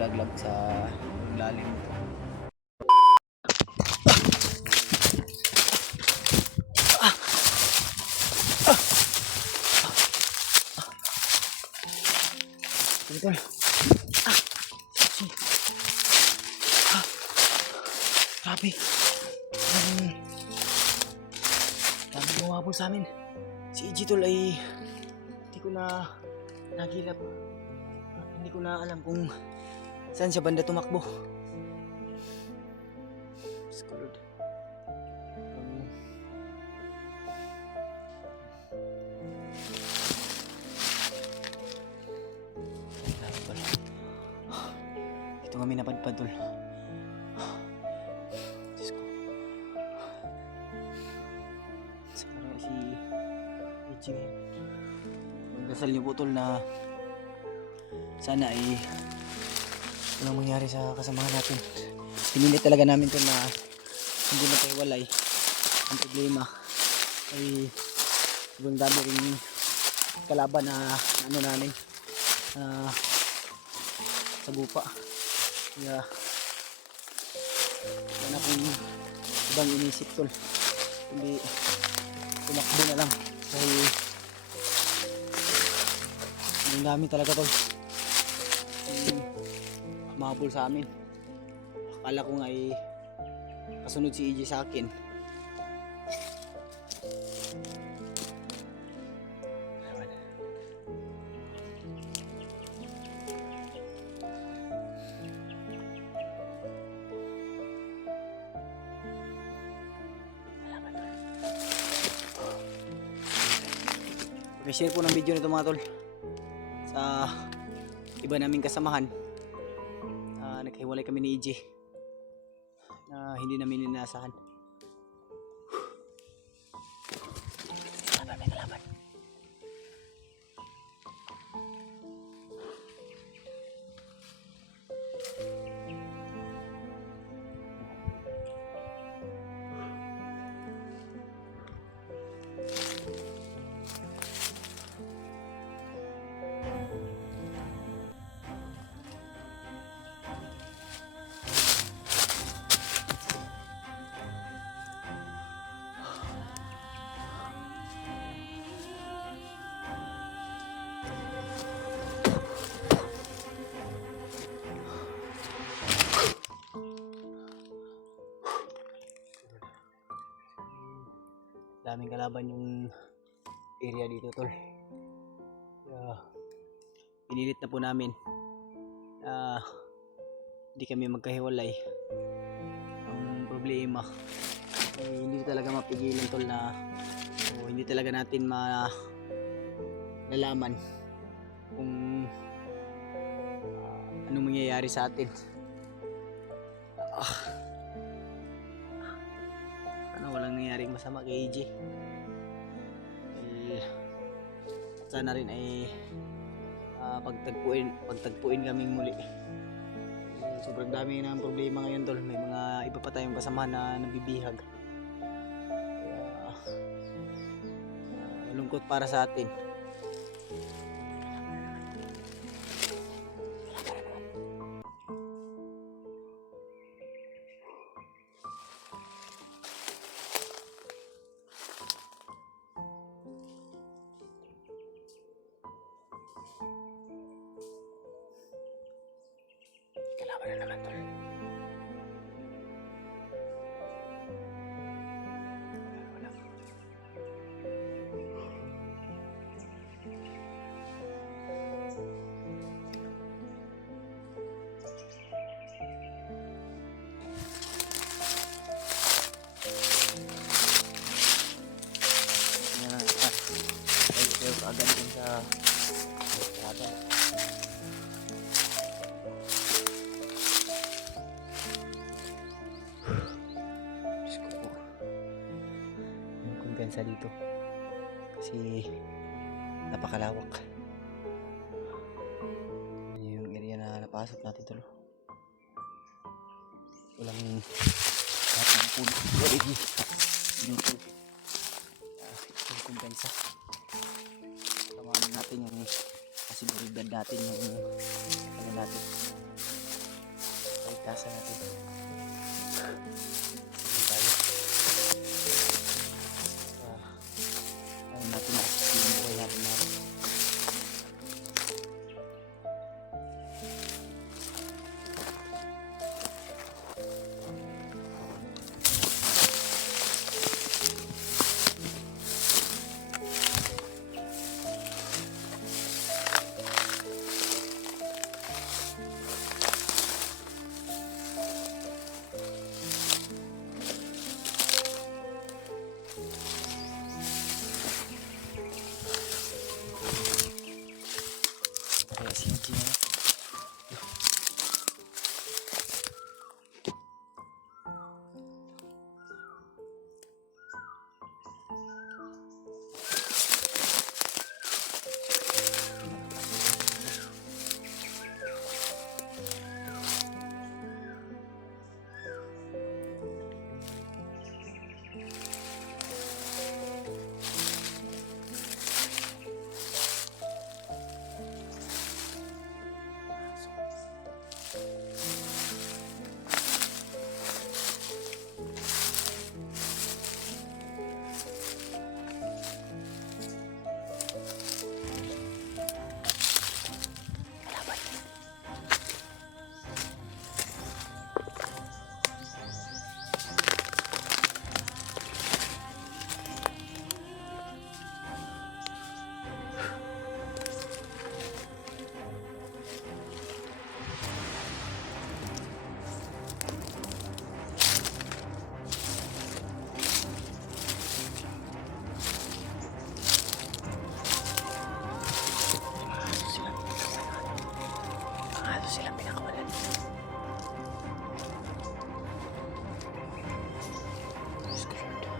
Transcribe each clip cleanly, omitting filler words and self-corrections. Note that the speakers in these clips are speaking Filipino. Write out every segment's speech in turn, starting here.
malaglag sa lalim nito. Tol. Grabe. Dami bumabol sa amin. Si EJ tol ay hindi ko na nagilap. Hindi ko na alam kung saan siya banda tumakbo. Screwed. Ito kami napadpad tol. Diyos ko. Sana si EJ. Magdasal niyo po tol na sana ay walang mangyari sa kasamahan natin. Pinilit talaga namin tol na hindi na tayo walay. Ang problema ay sobrang dami rin kalaban na ano namin sa gupa. Kaya wala akong ibang inisip tol, hindi tumakbo na lang dahil ang dami talaga tol mahabol sa amin. Akala ko nga ay kasunod si EJ sa akin. Share po ng video nito mga tol sa iba naming kasamahan. Naghiwalay kami ni EJ na hindi namin inaasahan. May kalaban. Daming kalaban yung area dito tol. Kaya pinilit na po namin hindi kami magkahiwalay. Ang problema ay hindi talaga mapigilan tol na hindi talaga natin malalaman kung anong mangyayari sa atin. Walang nangyaring masama kay EJ. Sana rin ay pagtagpuin kaming muli. Sobrang dami ng problema ngayon tol. May mga iba pa tayong kasamahan na nabibihag. Kaya malungkot para sa atin. Kalaban na naman tol. Agad din sa atin. Diyos ko po. Yung kumpensa dito. Kasi napakalawak. Yung area na napasok natin tulo. Walang natin puno. Dito. Yung kumpensa. Tamamin natin yung kasiguridad natin yung ano natin. Tasan natin. Sige tayo. Ano natin na yung buhay natin na. Kaya si G na. Silang pinakawalan. Praise the Lord.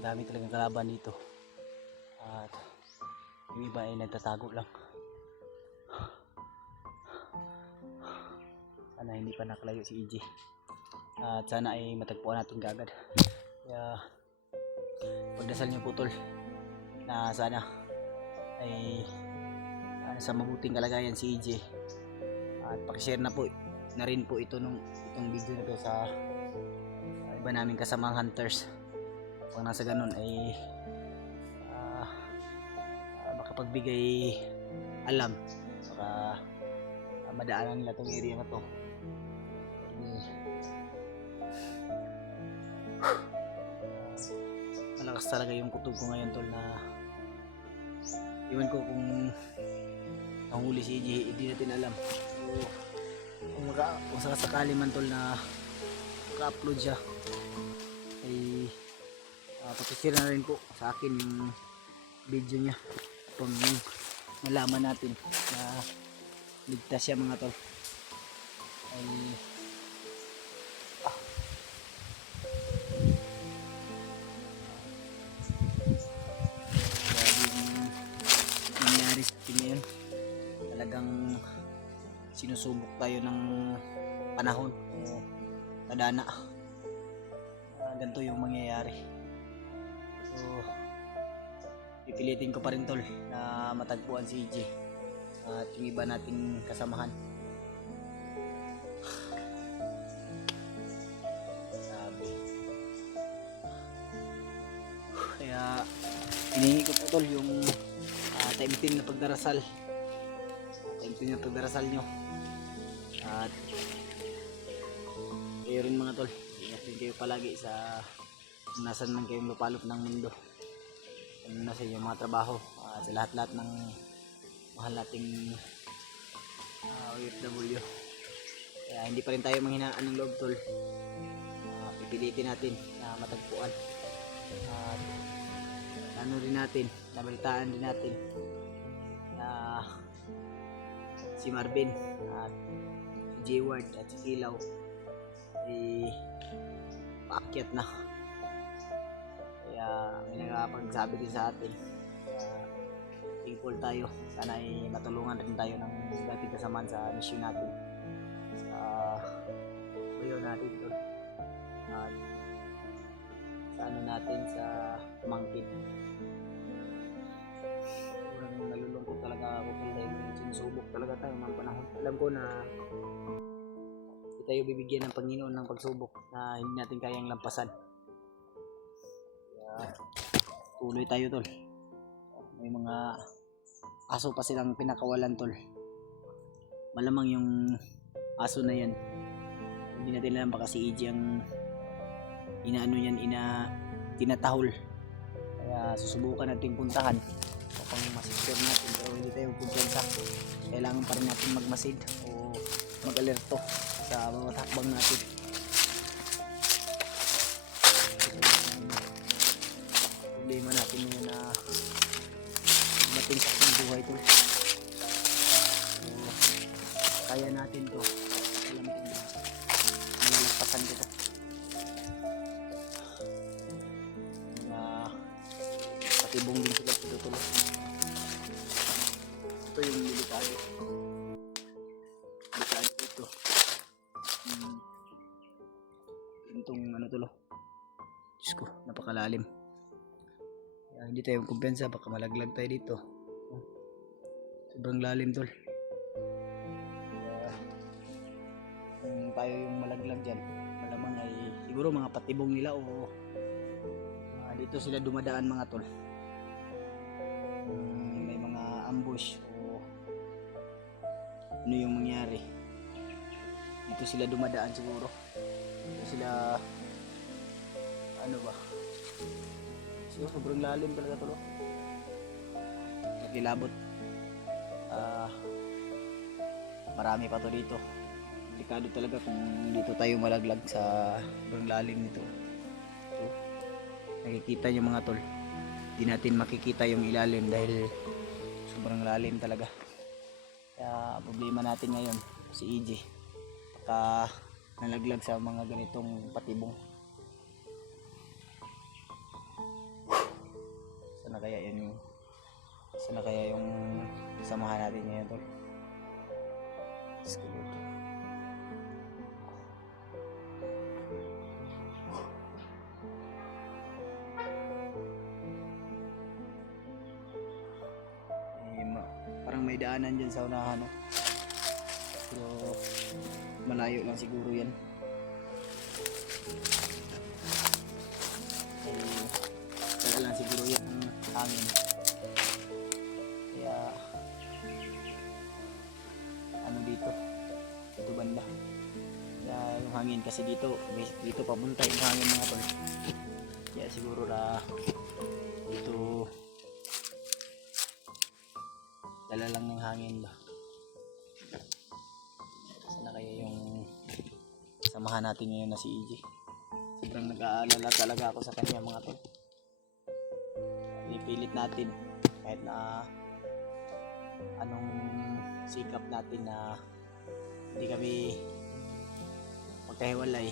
Dami talagang kalaban dito. At yung iba ay nagtatago lang. Sana hindi pa nakalayo si EJ. At sana ay matagpuan natin kaagad. Kaya pagdasal niyo po tol na sana ay sa mabuting kalagayan si EJ. At pakishare na po na rin po itong video na to sa iba naming kasamang hunters. Kung nasa ganun ay makapagbigay alam, baka madaanan nila tong area na to. Malakas talaga yung kutob ko ngayon tol, na iwan ko kung nahuli si EJ, hindi natin alam. So, kung sakasakali man tol na maka-upload siya ay pakishare na rin po sa akin yung video niya kung malaman natin na ligtas siya mga tol. Ay nangyari sa atin ngayon, talagang sinusubok tayo ng panahon o tadhana. Ganito yung mangyayari. So pipilitin ko pa rin tol na matagpuan si EJ at yung iba nating kasamahan. Sabi. Kaya hinihingi ko po tol yung taimtim na pagdarasal. Taimtim na pagdarasal nyo. At kayo rin mga tol, ingatin kayo palagi sa kung nasan man kayong lupalop ng mundo, ano na sa inyong mga trabaho, sa lahat-lahat ng mahal nating OFW. Kaya hindi pa rin tayo manghinaan ng loob tol. Pipilitin natin na matagpuan at ano rin natin, nabalitaan din natin na si Marvin at si J-Ward at si Kilaw ay paakyat na. Kaya may nakapagsabi din sa atin, thankful tayo. Sana ay matulungan rin tayo ng dating kasamaan sa mission natin, sa buyo natin tol, at sa ano natin, sa mangkit. Nalulungkot talaga ako dahil sinusubok talaga tayo mga panahon. Alam ko na hindi tayo bibigyan ng Panginoon ng pagsubok na hindi natin kayang lampasan. Kaya tuloy tayo tol. May mga aso pa silang pinakawalan tol. Malamang yung aso na yan, hindi natin alam, baka si EJ ang inaano yan, tinatahol. Kaya susubukan natin puntahan upang masisure natin, pero hindi tayo kumpiyansa. Kailangan pa rin natin magmasid o mag-alerto sa bawat hakbang natin. Problema natin yun na mating sa ating buhay to. So, kaya natin to. Alam ko na malalagpasan ko to. Patibong din sila tutulog. Ito yung delikado. Delikado ito. Itong ano tulo. Diyos ko, napakalalim. Kaya hindi tayo kumpiyansa, baka malaglag tayo dito. Sobrang lalim tol. Kung tayo yung malaglag dyan, malamang ay siguro mga patibong nila o dito sila dumadaan mga tol. May mga ambush o ano yung mangyari, dito sila dumadaan siguro. Dito sila ano ba, so sobrang lalim talaga tol. Nakilabot. Marami pa to dito. Delikado talaga kung dito tayo malaglag sa sobrang lalim nito. So, nakikita nyo mga tol, di natin makikita yung ilalim dahil sobrang lalim talaga. Kaya problema natin ngayon si EJ, baka nalaglag sa mga ganitong patibong. Sana kaya yung samahan natin ngayon tol. Parang may daanan dyan sa unahan, no? Pero malayo lang siguro yan. Taga lang siguro yan ang hangin. Kaya ano dito banda. Kaya yung hangin kasi dito papunta yung hangin mga tol. Kaya siguro na dito dala lang ng hangin ba. Sana kaya yung samahan natin ngayon na si EJ. Sobrang nag-aalala talaga ako sa kanya mga tol. Pinipilit natin kahit na anong sikap natin na hindi kami magkahiwalay.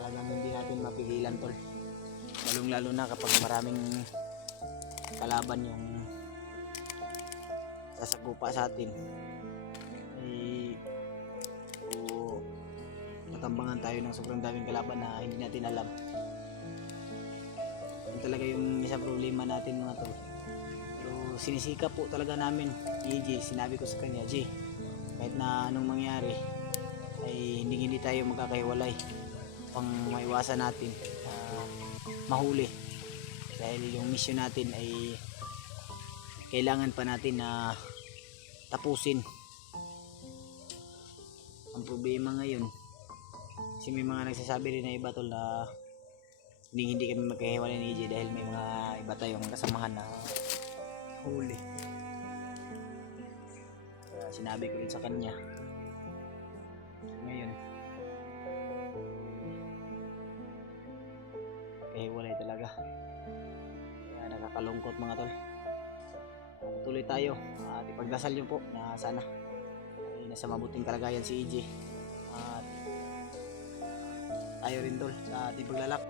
Talagang hindi natin mapigilan tol. Lalong lalo na kapag maraming kalaban yung sasagupa sa atin. O natambangan tayo ng sobrang daming kalaban na hindi natin alam. Yun talaga yung isang problema natin mga tol. Pero sinisikap po talaga namin. EJ, sinabi ko sa kanya, J, kahit na anong mangyari ay hindi tayo magkakahiwalay pang maiwasan natin mahuli. Dahil yung mission natin ay kailangan pa natin na tapusin. Ang problema ngayon kasi may mga nagsasabi rin na iba tol na hindi kami magkahiwalay ni EJ dahil may mga iba tayong kasamahan na huli. Kaya sinabi ko rin sa kanya ngayon magkahiwalay talaga. Kaya nakakalungkot mga tol. Tuloy tayo at ipagdasal nyo po na sana ay nasa mabuting kalagayan si EJ at tayo rin tol sa ating paglalak.